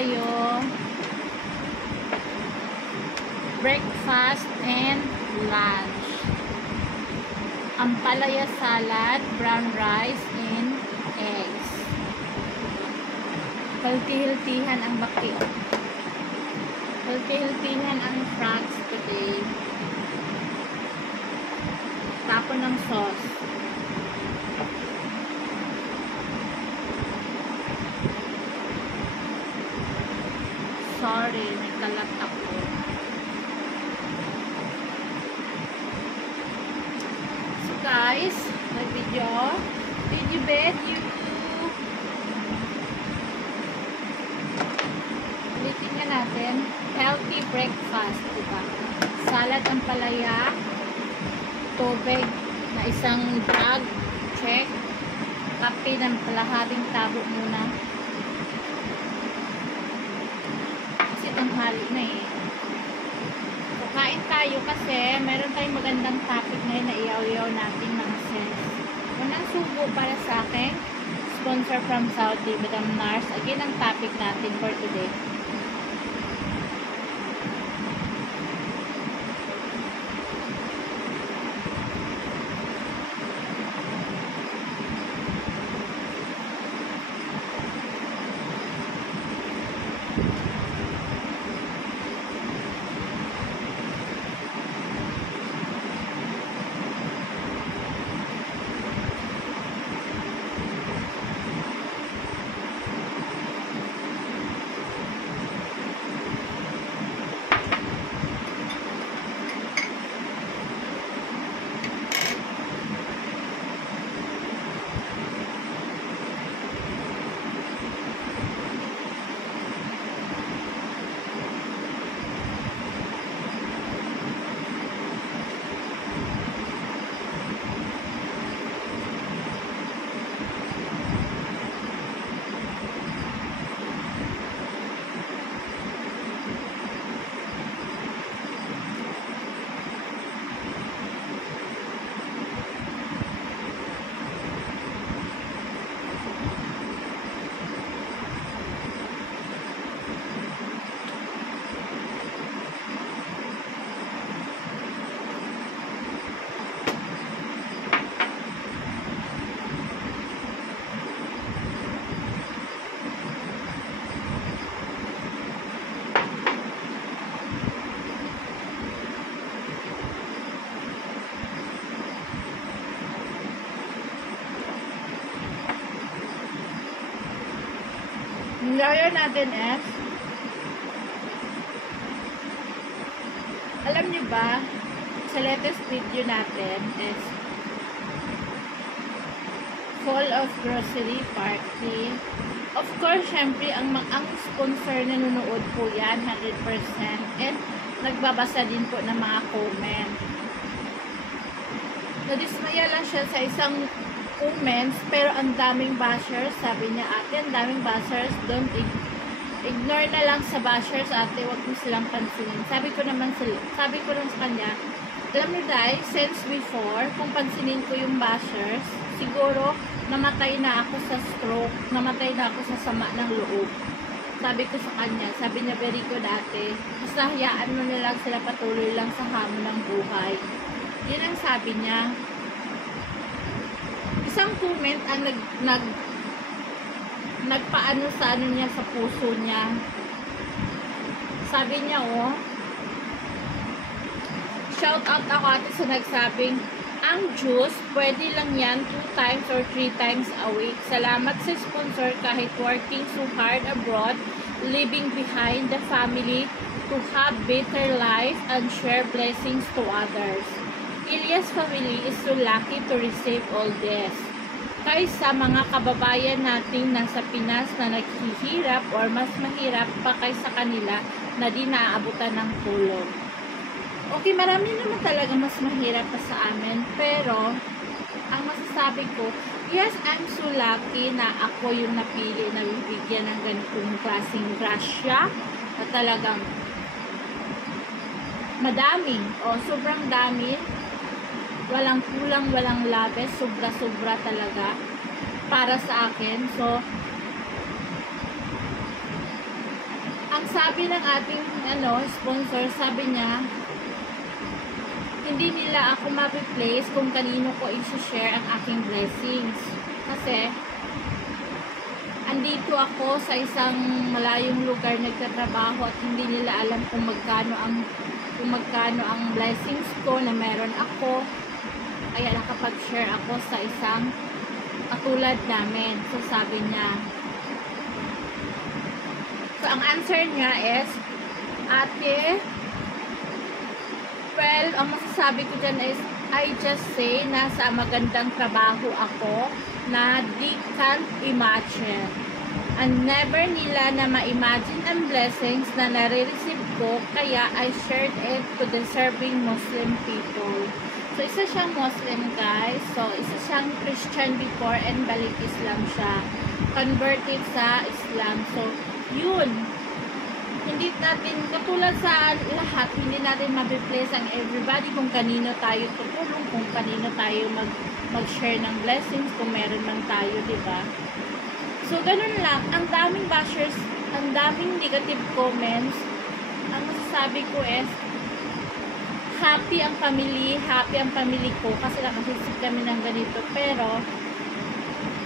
tayo breakfast and lunch. Ampalaya salad, brown rice, and eggs. Healthy-healthyhan ang baki. Healthy-healthyhan ang frogs today. Tapon ng sauce. Sorry, nagkalat ako. So guys, my video. Did you bet you? Ulitin nga natin. Healthy breakfast, diba? Salad ang palaya. Tubig na isang jug. Check. Kape ng kalahating tabo muna. Tanghali na eh. So, kain tayo kasi meron tayong magandang topic ngayon na iyaw-iyaw natin mga sis. Unang subo para sa akin, sponsor from Saudi, Madam Nars. Again, ang topic natin for today. Ngayon natin is, alam nyo ba, sa latest video natin is full of grocery party. Of course, syempre, ang sponsor na nanonood po yan, 100%. And nagbabasa din po ng mga comment. Nadismaya lang siya sa isang comments, pero ang daming bashers. Sabi niya, ate, ang daming bashers, don't ignore na lang sa bashers, ate, wag mo silang pansinin. Sabi ko lang sa kanya, alam niyo guys, since before, kung pansinin ko yung bashers, siguro namatay na ako sa stroke, namatay na ako sa sama ng loob. Sabi ko sa kanya, sabi niya, very good ate, basta hayaan mo na lang sila, patuloy lang sa hamon ng buhay. Yun ang sabi niya. Isang comment ang nagpaano sa ano niya, sa puso niya. Sabi niya, oh, shout out ako ate sa nagsabing, ang juice, pwede lang yan 2 times or 3 times a week. Salamat sa sponsor kahit working so hard abroad, leaving behind the family to have better life and share blessings to others. Ilias family is so lucky to receive all this. Kaysa mga kababayan nating nasa Pinas na naghihirap or mas mahirap pa kaysa kanila na di naaabutan ng tulong. Okay, marami naman talaga mas mahirap pa sa amin, pero ang masasabi ko, yes, I'm so lucky na ako yung napili na bibigyan ng ganitong klaseng grasya at talagang madami, sobrang dami. Walang kulang, walang labes, sobra-sobra talaga para sa akin. So, Ang sabi ng ating sponsor, sabi niya, hindi nila ako ma-replace kung kanino ko i-share ang aking blessings. Kasi, andito ako sa isang malayong lugar nagtatrabaho at hindi nila alam kung magkano ang blessings ko na meron ako. Kaya nakapag-share ako sa isang katulad namin. So, sabi niya. So, ang answer niya is, Ate, well, ang masasabi ko dyan is, I just say, nasa magandang trabaho ako na they can't imagine. And never nila na ma-imagine ang blessings na nare-receive ko, kaya I shared it to deserving Muslim people. So, isa siyang Muslim, guys. So, isa siyang Christian before and balik Islam siya. Converted sa Islam. So, yun. Hindi natin, katulad sa lahat, hindi natin ma-replace ang everybody kung kanino tayo tutulong, kung kanino tayo mag-share ng blessings, kung meron man tayo, diba? So, ganun lang. Ang daming bashers, ang daming negative comments. Ang masasabi ko is, happy ang family ko kasi nakasisip kami ng ganito. Pero,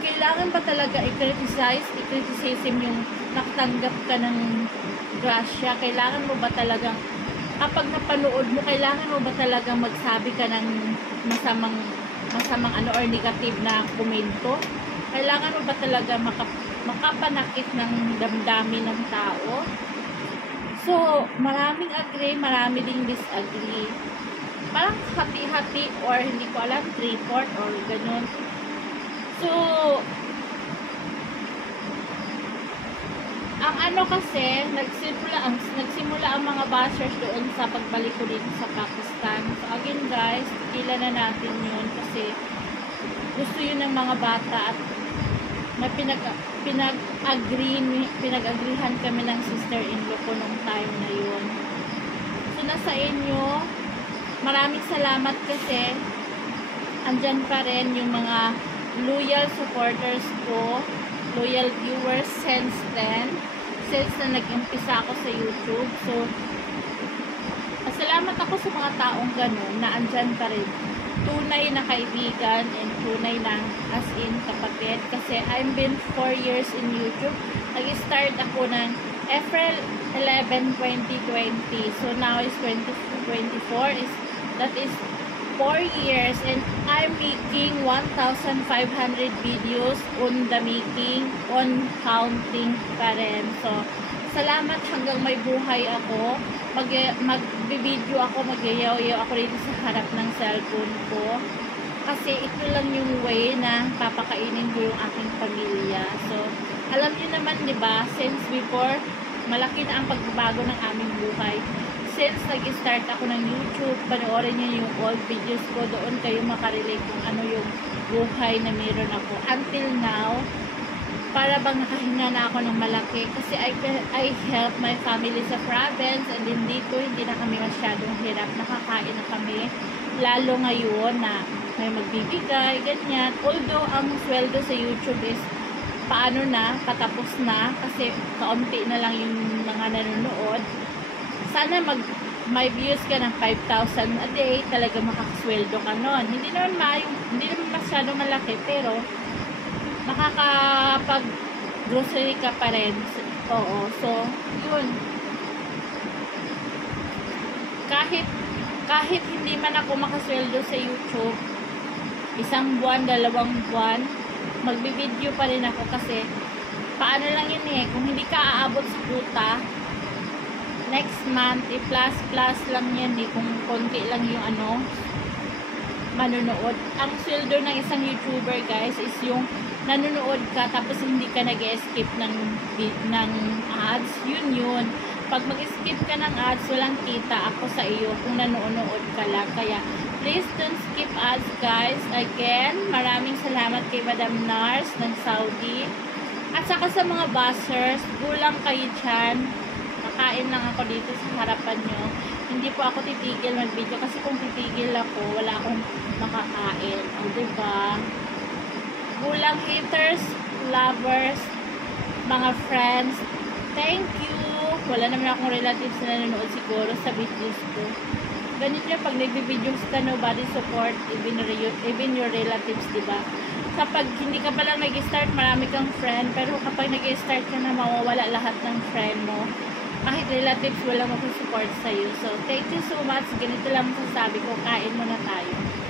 kailangan ba talaga i-criticism yung nakatanggap ka ng grasya? Kailangan mo ba talagang, kapag napanood mo, kailangan mo ba talagang magsabi ka ng masamang or negative na komento? Kailangan mo ba talaga makapanakit ng damdamin ng tao? So, maraming agree, marami ding disagree. Parang hati-hati or hindi ko alam, 3/4 or ganun. So, ang kasi, nagsimula ang mga bashers doon sa pagbalik ko dito sa Pakistan. So, again guys, tila na natin yun kasi gusto yun ng mga bata at may pinag-agreehan kami ng sister-in-law ko nung time na yun. So, nasa inyo, maraming salamat kasi andyan pa rin yung mga loyal supporters ko, loyal viewers since na nag-umpisa ako sa YouTube. So, salamat ako sa mga taong ganun na andyan pa rin. Tunay na kaibigan and tunay na as in kapatid. Kasi I've been 4 years in YouTube. Nag-start ako ng April 11, 2020. So, now is 2024. That is 4 years and I'm making 1,500 videos on the making, on counting pa rin. So, salamat hanggang may buhay ako. Mag-video ako, magyayaw-yaw ako dito sa harap ng cellphone ko. Kasi ito lang yung way na papakainin ko yung aking pamilya. So, alam niyo naman, di ba, since before, malaki na ang pagbabago ng aming buhay. Since nag-start ako ng YouTube, panoorin niyo yung old videos ko, doon kayo makarelate kung ano yung buhay na meron ako. Until now, para bang nakahinga na ako ng malaki kasi I help my family sa province and hindi na kami masyadong hirap, nakakain na kami, lalo ngayon na may magbibigay, ganyan. Although ang sweldo sa YouTube is patapos na kasi kaunti na lang yung mga nanonood. Sana may views ka ng 5,000 a day, talaga makakasweldo ka nun. Hindi naman masyadong malaki, pero makakapag grocery ka pa rin. Oo. So, yun. Kahit hindi man ako makasweldo sa YouTube, 1 buwan, 2 buwan, magbibideo pa rin ako kasi paano lang yun eh, kung hindi ka aabot sa quota, next month, plus lang yan eh, kung konti lang yung manonood. Ang sweldo ng isang YouTuber guys is yung nanonood ka tapos hindi ka nag-skip ng ads. Yun. Pag mag-skip ka ng ads, walang kita ako sa iyo kung nanonood ka lang. Kaya, please don't skip ads guys. Again, maraming salamat kay Madam Nars ng Saudi. At saka sa mga bashers, gulang kayo dyan. Makain lang ako dito sa harapan nyo. Hindi po ako titigil mag-video kasi kung titigil ako, wala akong makakain. O, diba? Gulang haters, lovers, mga friends, thank you. Wala naman akong relatives na nanonood siguro sa videos ko. Ganun yun, pag nagbe-videos ka, nobody support, even your relatives, diba? Kapag hindi ka palang nag-start, marami kang friend, pero kapag nag-start ka na, mawawala lahat ng friend mo. Kahit relatives, wala mag-support sa'yo. So, thank you so much. Ganito lang masasabi ko, kain muna tayo.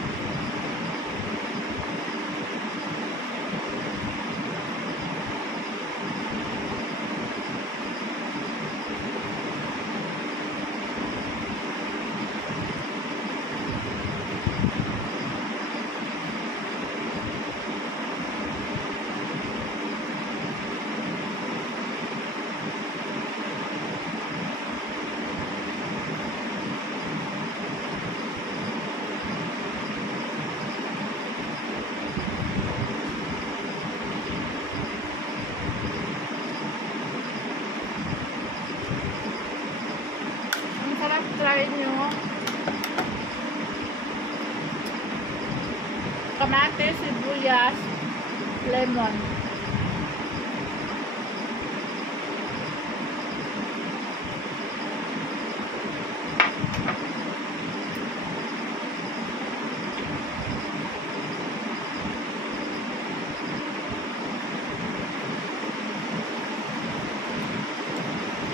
Try nyo kamatis, sibuyas, lemon.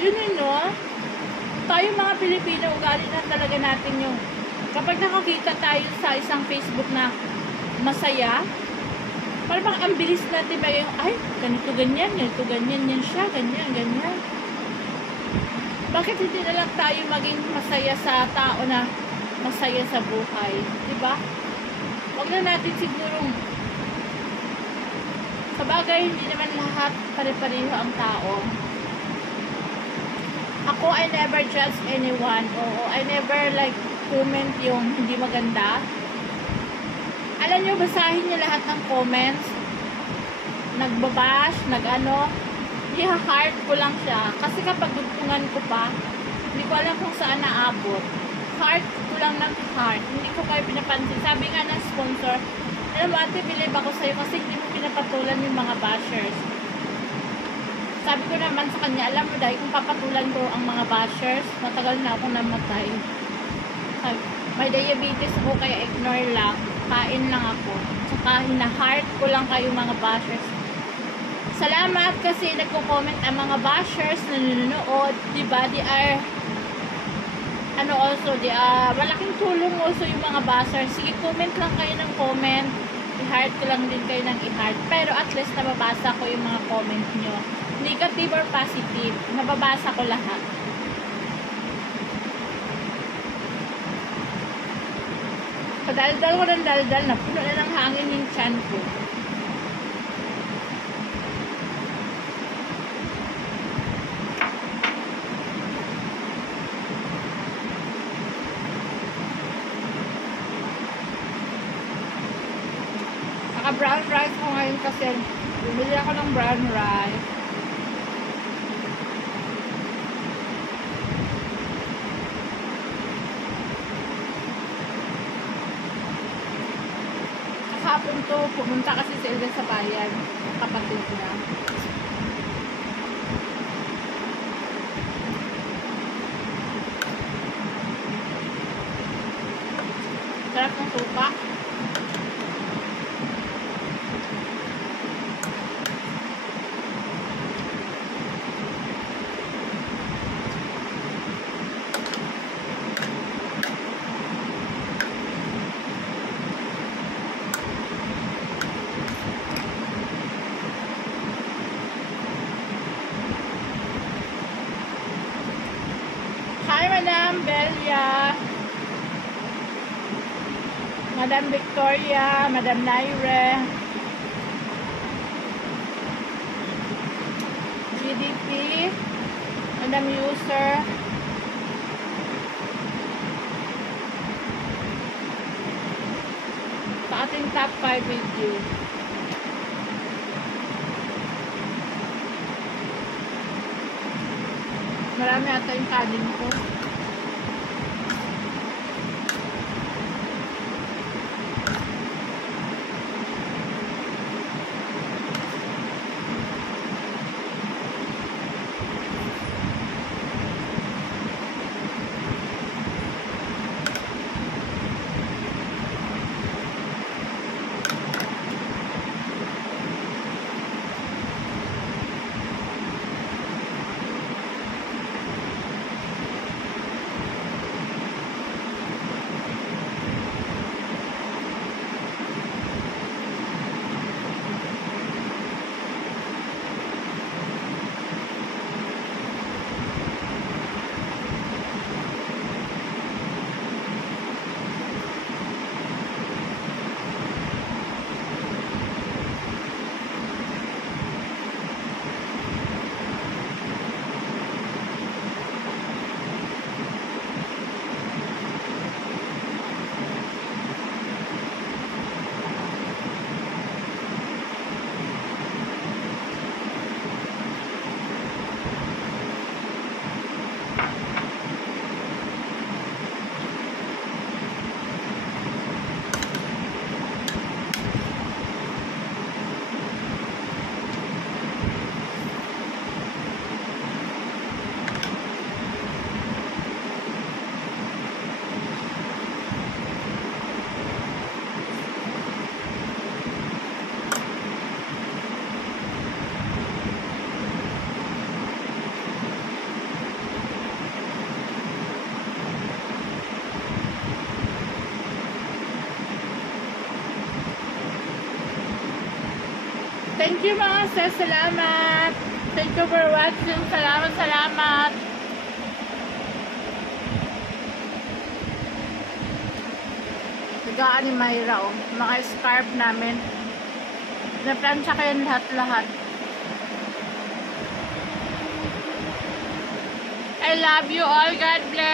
Yun no? Tayo mga Pilipino, ugali na talaga natin yung kapag nakakita tayo sa isang Facebook na masaya, parang ang bilis natin ba yung, ay, ganito ganyan, yan siya, ganyan. Bakit hindi na lang tayo maging masaya sa tao na masaya sa buhay? Diba? Huwag na natin sigurong sa bagay, hindi naman lahat pare-pareho ang tao. Ako, I never judge anyone. Oo, I never like comment yung hindi maganda. Alam nyo, basahin nyo lahat ng comments. Nagbabash, i-heart ko lang siya. Kasi kapag dugtungan ko pa, hindi ko alam kung saan naabot. Heart ko lang ng heart. Hindi ko kayo pinapansin. Sabi nga ng sponsor, alam mo ate, believe ako sa'yo kasi hindi mo pinapatulan yung mga bashers. Sabi ko naman sa kanya, alam mo dahil kung papatulan ko ang mga bashers, matagal na akong namatay. May diabetes ako kaya ignore lang. Kain lang ako. Tsaka hina-heart ko lang kayo mga bashers. Salamat kasi nagko-comment ang mga bashers na nanonood. Diba? They are malaking tulong also yung mga bashers. Sige, comment lang kayo ng comment. I-heart ko lang din kayo ng i-heart. Pero at least nababasa ko yung mga comment nyo. Negative or positive, nababasa ko lahat. Padaldal ko ng daldal, napuno na ng hangin yung tiyan ko. Naka-brown rice ko ngayon kasi bumili ako ng brown rice. Hapon to, pumunta kasi si Elda sa bayan, kapatid niya. Sarap ng tupa. Hi, Madam Belia, Madam Victoria, Madam Naire, GDP, Madam User, sa ating top 5 video. Marami ata yung kanin ko. Thank you mga sis. Salamat. Thank you for watching. Salamat, salamat. Higaan ni Mayra, oh. Mga scarf namin. Naplansya ko yun lahat-lahat. I love you all. God bless.